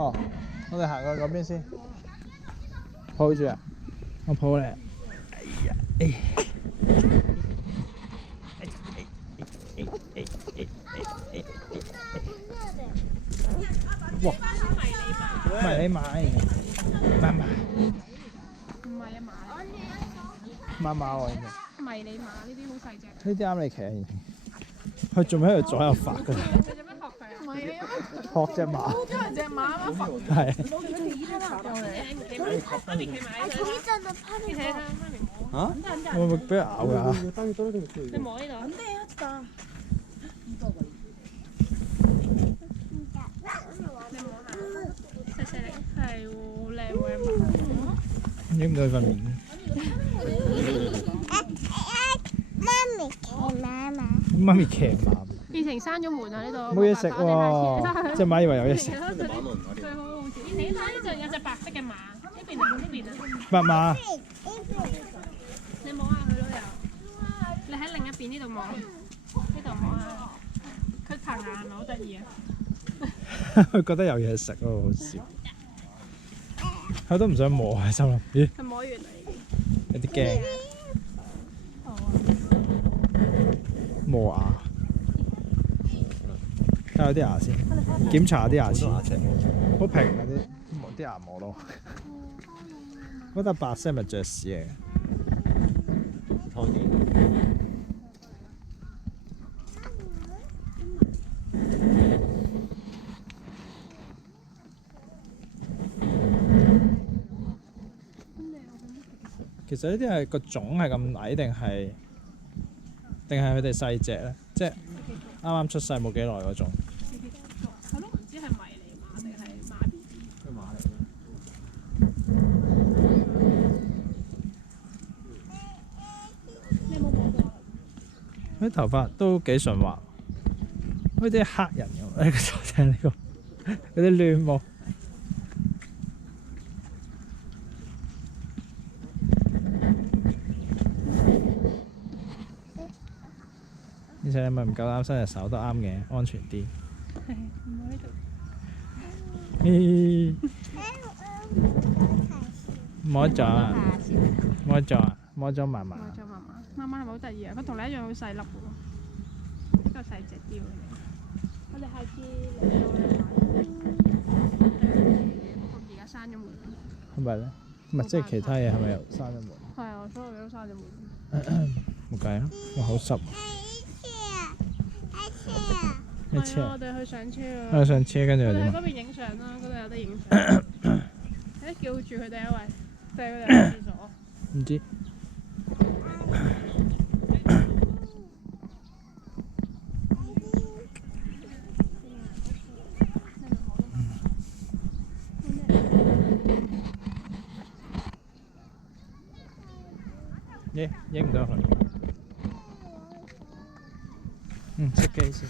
哦，我哋行過去嗰邊先。抱住啊！我抱你。哎呀，哇！迷你馬嚟嘅，媽媽。唔係啊媽媽喎，迷你馬呢啲好細隻。呢啲啱你騎啊！佢做咩喺度左右發㗎？你做咩學佢啊？唔係啊，學隻馬。因為隻馬啊嘛，係。媽咪企埋喺度。你睇下媽咪摸。啊？會唔會俾人咬㗎？你摸呢度。細細力係喎，靚喎。影唔到佢塊面。媽咪騎馬。變成閂咗門啊！呢度冇嘢食喎，隻馬以為有嘢食。佢好好笑。你睇呢度有隻白色嘅馬，呢邊啊，呢邊啊。白馬。你摸下佢咯又。你喺另一邊呢度摸，呢度摸下。佢爬眼啊，好得意啊！佢覺得有嘢食咯，好笑。佢都唔想摸，喺心諗咦？佢摸完啦已經。有啲驚。磨牙。睇下啲牙先，檢查下啲牙齒。好平啊啲牙磨到。嗰笪白色係咪爵士嚟嘅？湯啲。其實呢啲係個種係咁矮定係佢哋細隻咧？即係啱啱出世冇幾耐嗰種。係咯，唔知係迷你馬定係馬 B B。係馬嚟嘅。你有冇摸過？佢啲頭髮都幾順滑，好似啲黑人咁。呢個坐正呢個，有啲亂毛。而且你咪唔夠膽伸隻手都啱嘅，安全啲。係，唔好呢度。摸咗啊！摸咗啊！摸咗媽媽。摸咗媽媽，媽媽係咪好得意啊？佢同你一樣好細粒嘅喎，比較細隻啲喎。我哋下次嚟到我而家閂咗門。係咪咧？唔係，即係其他嘢係咪又閂咗門？係啊，所有嘢都閂咗門。冇計啊！哇，好濕。咩車？我哋去上車啊！我哋上車，跟住又點啊？我哋喺嗰邊影相啦，嗰度有得影相。誒，叫住佢哋一位，帶佢哋去廁所。唔知。影唔到佢。熄機先。